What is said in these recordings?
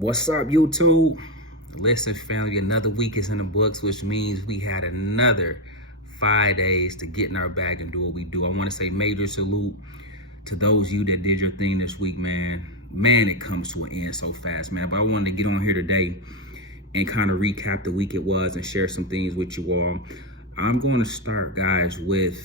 What's up, YouTube? Listen, family, another week is in the books, which means we had another 5 days to get in our bag and do what we do. I want to say major salute to those of you that did your thing this week, man. Man, it comes to an end so fast, man. But I wanted to get on here today and kind of recap the week it was and share some things with you all. I'm going to start, guys, with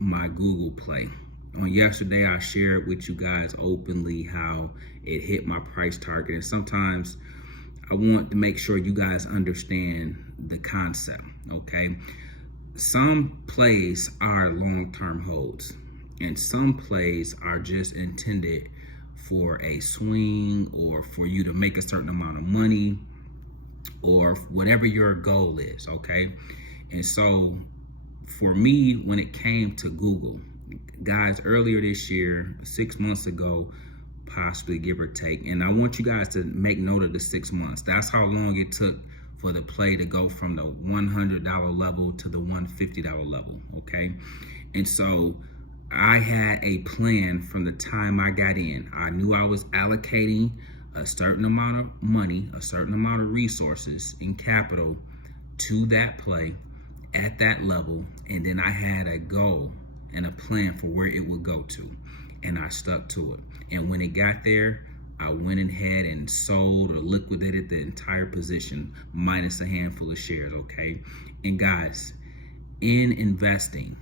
my Google Play. On yesterday, I shared with you guys openly how it hit my price target. And sometimes I want to make sure you guys understand the concept, okay? Some plays are long-term holds, and some plays are just intended for a swing or for you to make a certain amount of money or whatever your goal is, okay? And so for me, when it came to Google, guys, earlier this year, 6 months ago, possibly give or take, and I want you guys to make note of the 6 months. That's how long it took for the play to go from the $100 level to the $150 level, okay? And so I had a plan from the time I got in. I knew I was allocating a certain amount of money, a certain amount of resources and capital to that play at that level, and then I had a goal and a plan for where it would go to, and I stuck to it. And when it got there, I went ahead and sold or liquidated the entire position minus a handful of shares, okay? And guys, in investing,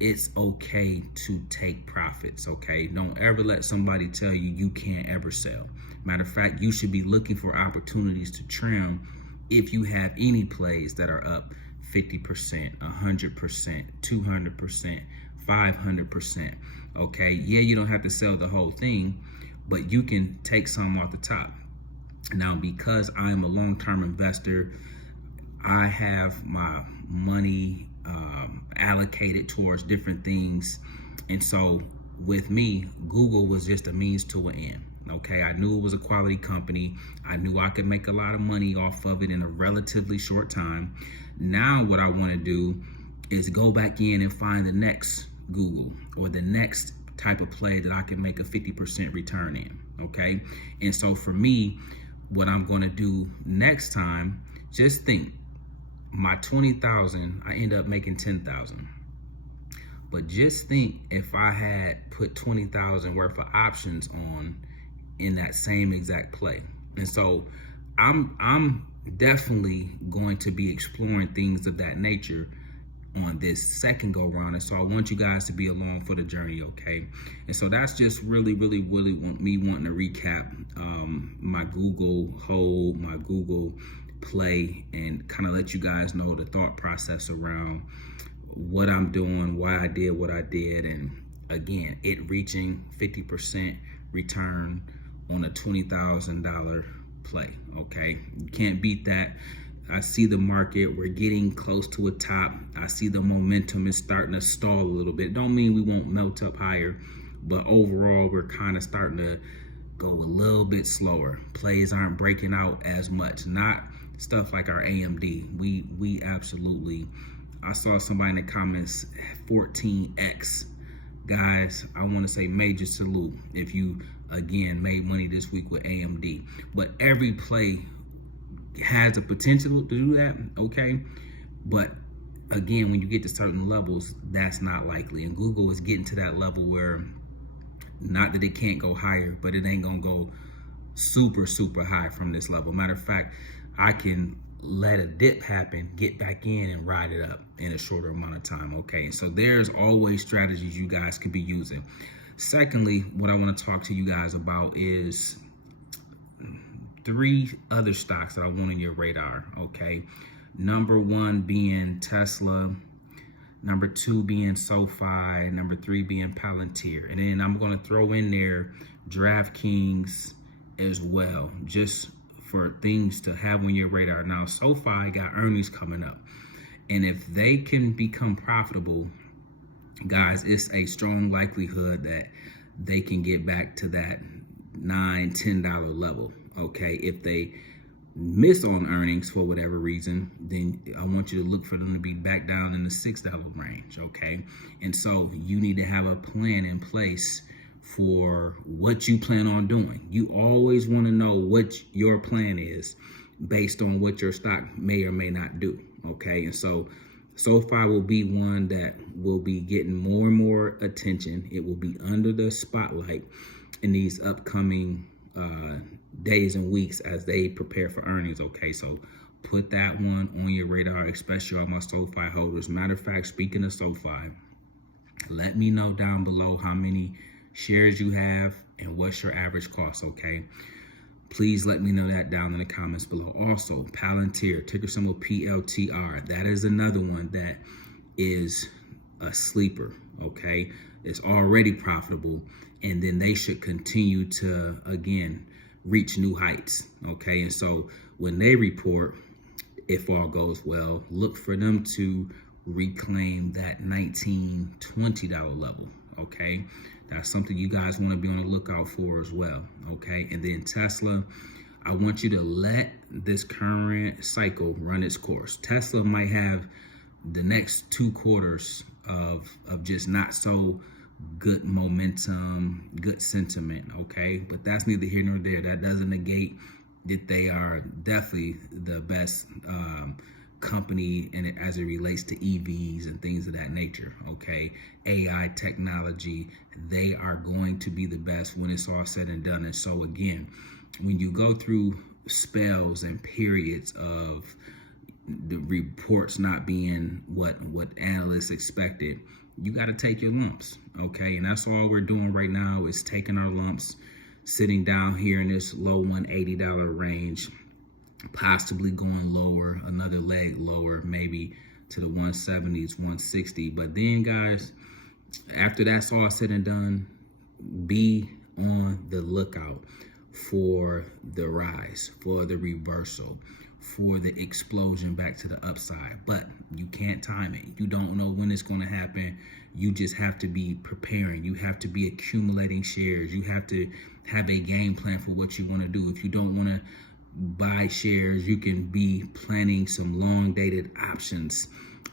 it's okay to take profits, okay? Don't ever let somebody tell you you can't ever sell. Matter of fact, you should be looking for opportunities to trim if you have any plays that are up 50%, 100%, 200%, 500%, okay? Yeah, you don't have to sell the whole thing, but you can take some off the top. Now, because I'm a long-term investor, I have my money allocated towards different things. And so with me, Google was just a means to an end. Okay, I knew it was a quality company. I knew I could make a lot of money off of it in a relatively short time. Now what I want to do is go back in and find the next Google or the next type of play that I can make a 50% return in, okay? And so for me, what I'm going to do next time, just think, my 20,000, I end up making 10,000. But just think if I had put 20,000 worth of options on in that same exact play. And so I'm definitely going to be exploring things of that nature on this second go round. And so I want you guys to be along for the journey, okay? And so that's just really wanting to recap my Google hold, my Google play, and kind of let you guys know the thought process around what I'm doing, why I did what I did, and again, it reaching 50% return on a $20,000 play, okay? You can't beat that. I see the market, we're getting close to a top. I see the momentum is starting to stall a little bit. Don't mean we won't melt up higher, but overall, we're kind of starting to go a little bit slower. Plays aren't breaking out as much. Not stuff like our AMD. We absolutely, I saw somebody in the comments, 14X. Guys, I want to say major salute if you, again, made money this week with AMD. But every play has the potential to do that, okay? But again, when you get to certain levels, that's not likely. And Google is getting to that level where, not that it can't go higher, but it ain't gonna go super high from this level. Matter of fact, I can let a dip happen, get back in and ride it up in a shorter amount of time, okay? So there's always strategies you guys can be using. Secondly, what I want to talk to you guys about is 3 other stocks that I want on your radar, okay? Number 1 being Tesla, number 2 being SoFi, number 3 being Palantir. And then I'm going to throw in there DraftKings as well, just for things to have on your radar. Now, SoFi got earnings coming up, and if they can become profitable, guys, it's a strong likelihood that they can get back to that $9-10 level, okay? If they miss on earnings for whatever reason, then I want you to look for them to be back down in the $6 range, okay? And so you need to have a plan in place for what you plan on doing. You always want to know what your plan is based on what your stock may or may not do. Okay, and so SoFi will be one that will be getting more and more attention. It will be under the spotlight in these upcoming days and weeks as they prepare for earnings. Okay, so put that one on your radar, especially all my SoFi holders. Matter of fact, speaking of SoFi, let me know down below how many shares you have and what's your average cost. Okay, please let me know that down in the comments below. Also, Palantir, ticker symbol PLTR. That is another one that is a sleeper. Okay, it's already profitable, and then they should continue to again reach new heights. Okay, and so when they report, if all goes well, look for them to reclaim that $19, $20 level. Okay, that's something you guys want to be on the lookout for as well. Okay, and then Tesla, I want you to let this current cycle run its course. Tesla might have the next 2 quarters of just not so good momentum, good sentiment. Okay, but that's neither here nor there. That doesn't negate that they are definitely the best company in it as it relates to EVs and things of that nature. Okay, AI technology, they are going to be the best when it's all said and done. And so again, when you go through spells and periods of the reports not being what analysts expected, you got to take your lumps. Okay, and that's all we're doing right now is taking our lumps, sitting down here in this low $180 range, possibly going lower, another leg lower, maybe to the 170s, 160. But then guys, after that's all said and done, be on the lookout for the rise, for the reversal, for the explosion back to the upside. But you can't time it. You don't know when it's going to happen. You just have to be preparing. You have to be accumulating shares. You have to have a game plan for what you want to do. If you don't want to buy shares, you can be planning some long dated options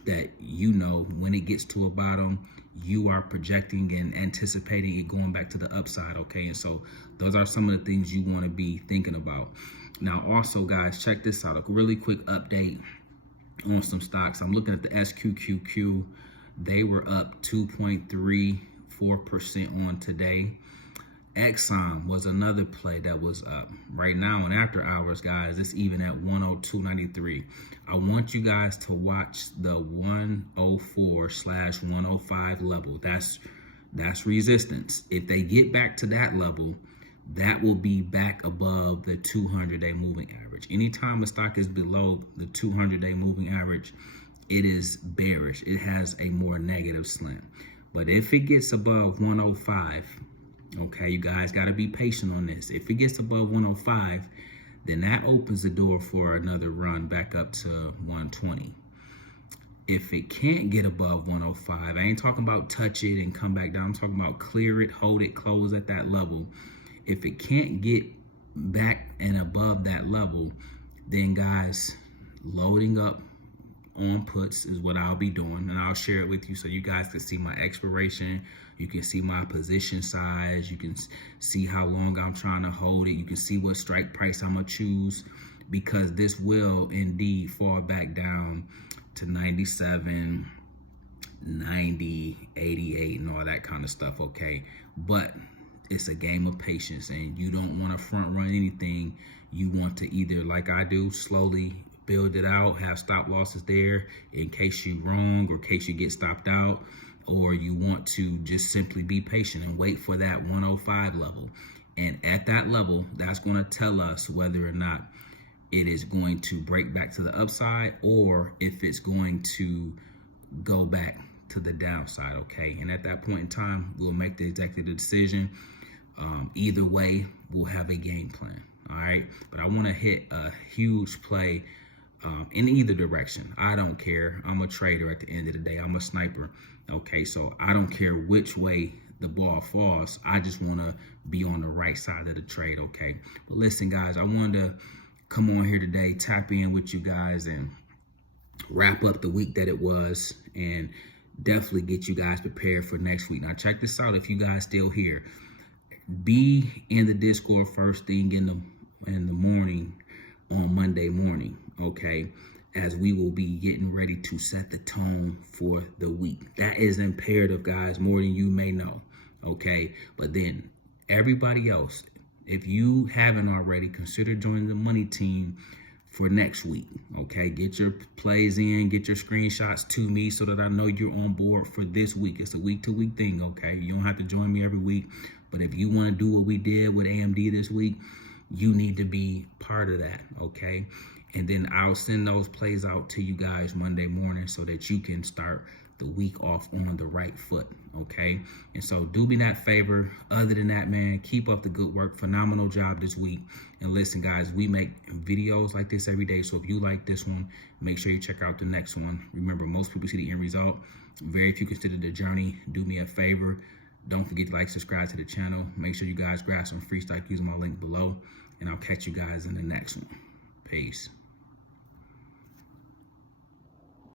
that you know when it gets to a bottom, you are projecting and anticipating it going back to the upside. Okay, and so those are some of the things you want to be thinking about. Now also guys, check this out, a really quick update on some stocks. I'm looking at the SQQQ. They were up 2.34% on today. Exxon was another play that was up. Right now and after hours, guys, it's even at 102.93. I want you guys to watch the 104/105 level. That's resistance. If they get back to that level, that will be back above the 200-day moving average. Anytime a stock is below the 200-day moving average, it is bearish. It has a more negative slant. But if it gets above 105, okay, you guys got to be patient on this. If it gets above 105, then that opens the door for another run back up to 120. If it can't get above 105, I ain't talking about touch it and come back down. I'm talking about clear it, hold it, close at that level. If it can't get back and above that level, then guys, loading up on puts is what I'll be doing, and I'll share it with you so you guys can see my expiration. You can see my position size. You can see how long I'm trying to hold it. You can see what strike price I'm gonna choose, because this will indeed fall back down to 97, 90, 88 and all that kind of stuff. Okay, but it's a game of patience, and you don't want to front run anything. You want to either, like I do, slowly build it out, have stop losses there in case you're wrong or in case you get stopped out, or you want to just simply be patient and wait for that 105 level. And at that level, that's going to tell us whether or not it is going to break back to the upside or if it's going to go back to the downside. Okay, and at that point in time, we'll make the executive decision. Either way, we'll have a game plan. All right, but I want to hit a huge play in either direction. I don't care. I'm a trader at the end of the day. I'm a sniper. Okay, so I don't care which way the ball falls. I just want to be on the right side of the trade. Okay, but listen guys, I wanted to come on here today, tap in with you guys and wrap up the week that it was, and definitely get you guys prepared for next week. Now check this out, if you guys still here, be in the Discord first thing in the morning on Monday morning, okay? As we will be getting ready to set the tone for the week. That is imperative, guys, more than you may know, okay? But then everybody else, if you haven't already, consider joining the money team for next week, okay? Get your plays in, get your screenshots to me so that I know you're on board for this week. It's a week-to-week thing, okay? You don't have to join me every week, but if you want to do what we did with AMD this week, you need to be part of that, okay? And then I'll send those plays out to you guys Monday morning so that you can start the week off on the right foot, okay? And so do me that favor. Other than that, man, keep up the good work. Phenomenal job this week. And listen, guys, we make videos like this every day. So if you like this one, make sure you check out the next one. Remember, most people see the end result. Very few consider the journey. Do me a favor. Don't forget to like, subscribe to the channel. Make sure you guys grab some free stock using my link below. And I'll catch you guys in the next one. Peace.